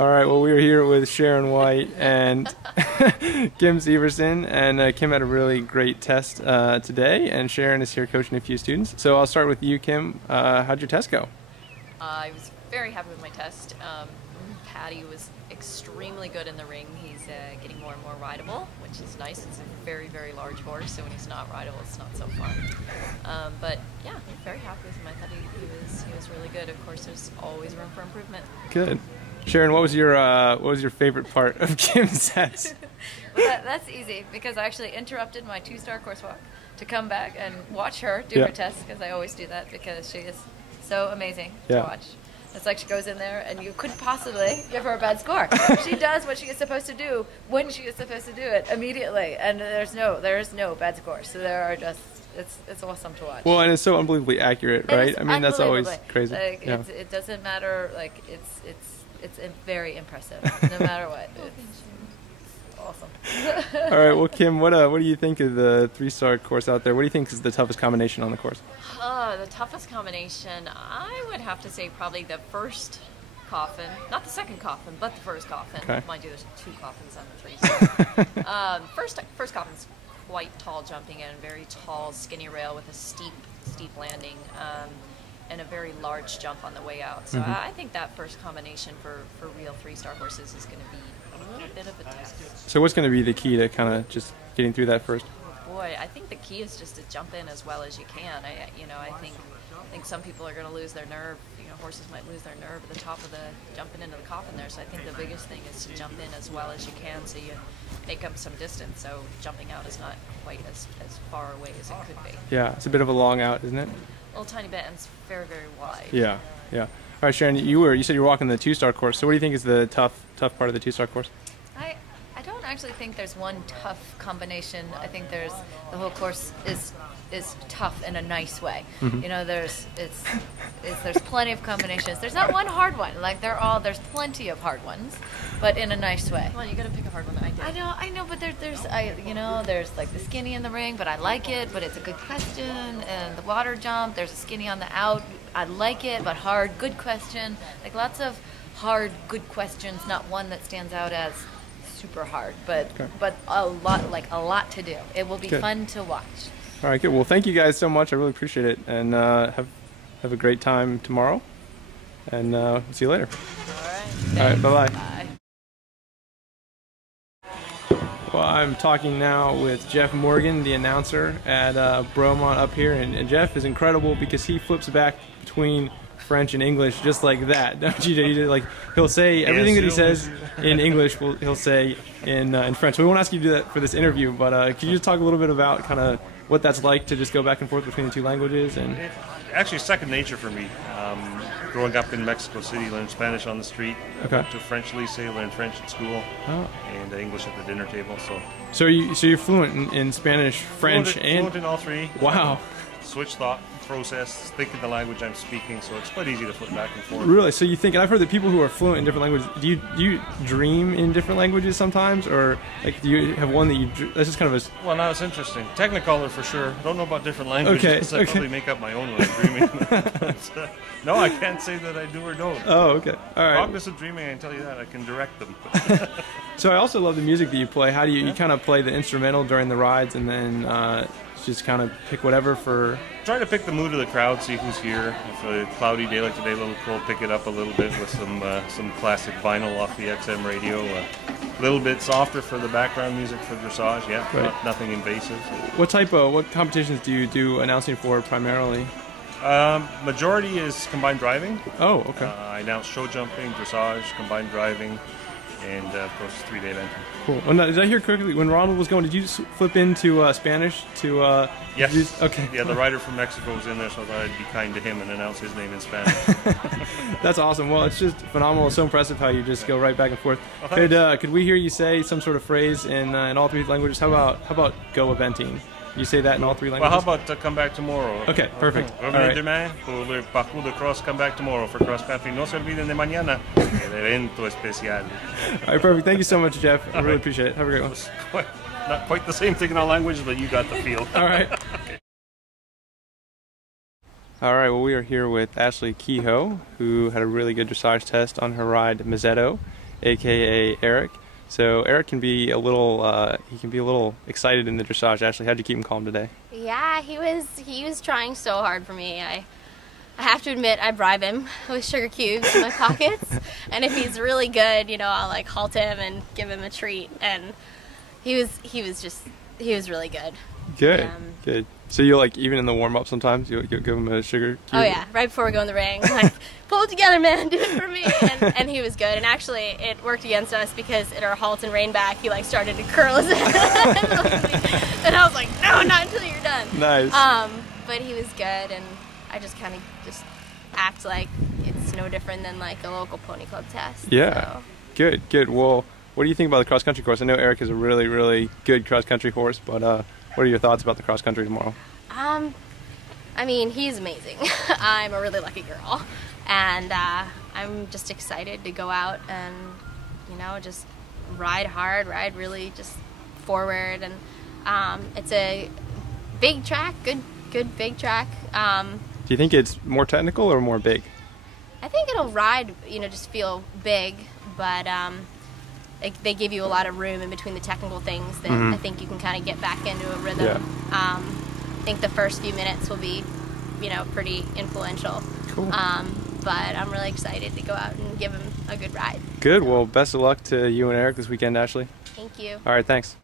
All right, well, we are here with Sharon White and Kim Severson, and Kim had a really great test today, and Sharon is here coaching a few students. So I'll start with you, Kim. How'd your test go? I was very happy with my test. Patty was extremely good in the ring. He's getting more and more rideable, which is nice. It's a very, very large horse, so when he's not rideable, it's not so fun. But yeah, I'm very happy with him. I thought he was really good. Of course, there's always room for improvement. Good. Sharon, what was your favorite part of Kim's test? Well, that's easy because I actually interrupted my 2-star course walk to come back and watch her do her test, because I always do that because she is so amazing to watch. It's like she goes in there and you couldn't possibly give her a bad score. She does what she is supposed to do when she is supposed to do it immediately, and there is no bad scores. So there are just it's awesome to watch. Well, and it's so unbelievably accurate, right? I mean, that's always crazy. Like, it doesn't matter. Like it's very impressive, no matter what. It's awesome. All right, well, Kim, what do you think of the 3-star course out there? What do you think is the toughest combination on the course? The toughest combination, I would have to say probably the first coffin, not the second coffin, but the first coffin. Okay. Mind you, there's 2 coffins on the 3-star. First coffin's quite tall jumping and very tall, skinny rail with a steep landing. And a very large jump on the way out. So I think that first combination for real 3-star horses is going to be a little bit of a test. So what's going to be the key to kind of just getting through that first? Oh boy, I think the key is just to jump in as well as you can. I think some people are going to lose their nerve. Horses might lose their nerve at the top of the jumping into the coffin there. So I think the biggest thing is to jump in as well as you can, so you make up some distance. So jumping out is not quite as far away as it could be. Yeah, it's a bit of a long out, isn't it? A little tiny bit, and it's very, very wide. Yeah. All right, Sharon, you said you were walking the 2-star course. So what do you think is the tough part of the 2-star course? I don't actually think there's one tough combination. I think the whole course is tough in a nice way. There's plenty of combinations. There's not one hard one. Like there's plenty of hard ones, but in a nice way. Well, you got to pick a hard one. I know, but there's like the skinny in the ring, but I like it. But it's a good question. And the water jump, there's a skinny on the out. I like it, but hard, good question. Like lots of hard, good questions. Not one that stands out as super hard, but a lot to do. It will be fun to watch. All right, good. Well, thank you guys so much. I really appreciate it, and have a great time tomorrow. And see you later. All right. Bye-bye. Bye. Well, I'm talking now with Geoff Morgan, the announcer at Bromont up here, and Geoff is incredible because he flips back between French and English just like that. Don't you? Like he'll say everything that he says in English, he'll say in French. We won't ask you to do that for this interview, but can you just talk a little bit about kind of what that's like to just go back and forth between the 2 languages? And actually, second nature for me. Growing up in Mexico City, learned Spanish on the street. Went to French lycée, learned French at school, and English at the dinner table. So you're fluent in Spanish, French, and fluent in all 3. Wow. Switch thought process, thinking the language I'm speaking, so it's quite easy to flip back and forth. Really? So you think? And I've heard that people who are fluent in different languages, do you dream in different languages sometimes, or like do you have one that you? That's just kind of a. Well, now it's interesting. Technicolor for sure. Don't know about different languages. I probably make up my own when I'm dreaming. No, I can't say that I do or don't. Oh, okay. All right. Cognizant dreaming, I can tell you that. I can direct them. So I also love the music that you play. How do you kind of play the instrumental during the rides, and then just kind of pick whatever for? Try to pick the mood of the crowd, see who's here. If a cloudy day like today, a little cold, pick it up a little bit with some classic vinyl off the XM radio. A little bit softer for the background music for dressage. Nothing invasive. What competitions do you do announcing for primarily? Majority is combined driving. Oh, okay. I announce show jumping, dressage, combined driving, and of course 3-day eventing. Cool. Well, did I hear correctly? When Ronald was going, did you flip into Spanish to? Yes. Okay. Yeah, the rider from Mexico was in there, so I thought I'd be kind to him and announce his name in Spanish. That's awesome. Well, it's just phenomenal. It's so impressive how you just go right back and forth. Oh, could we hear you say some sort of phrase in all 3 languages? How about go eventing? You say that in all 3 languages? Well, how about come back tomorrow? Okay, perfect. Revenez demain pour le parcours de cross, come back tomorrow for cross country. No se olviden de mañana, el evento especial. All right, perfect. Thank you so much, Geoff. I really appreciate it. Have a great one. Not quite the same thing in all languages, but you got the feel. All right. Okay. All right, well, we are here with Ashley Kehoe, who had a really good dressage test on her ride Mazzetto. aka Eric. So Eric can be a little excited in the dressage. Ashley, how'd you keep him calm today? Yeah, he was trying so hard for me. I have to admit, I bribe him with sugar cubes in my pockets, and if he's really good, you know, I'll like halt him and give him a treat. And he was really good. Good, good. So you like, even in the warm up sometimes you'll give him a sugar cube? Oh yeah, right before we go in the ring, like, pull it together, man, do it for me. And he was good. And actually, it worked against us because at our halt and rein back, he like started to curl his head, and I was like, no, not until you're done. Nice. But he was good, and I just kind of act like it's no different than like a local pony club test. Yeah. So. Good, good. Well, what do you think about the cross country course? I know Eric is a really, really good cross country horse, but what are your thoughts about the cross country tomorrow? I mean, he's amazing. I'm a really lucky girl, and I'm just excited to go out and, you know, just ride hard, ride really just forward, and it's a big track, good big track. Do you think it's more technical or more big? I think it'll ride, you know, just feel big, but they give you a lot of room in between the technical things that I think you can kind of get back into a rhythm. Yeah. I think the first few minutes will be, you know, pretty influential. Cool. But I'm really excited to go out and give him a good ride. Good. Well, best of luck to you and Eric this weekend, Ashley. Thank you. All right, thanks.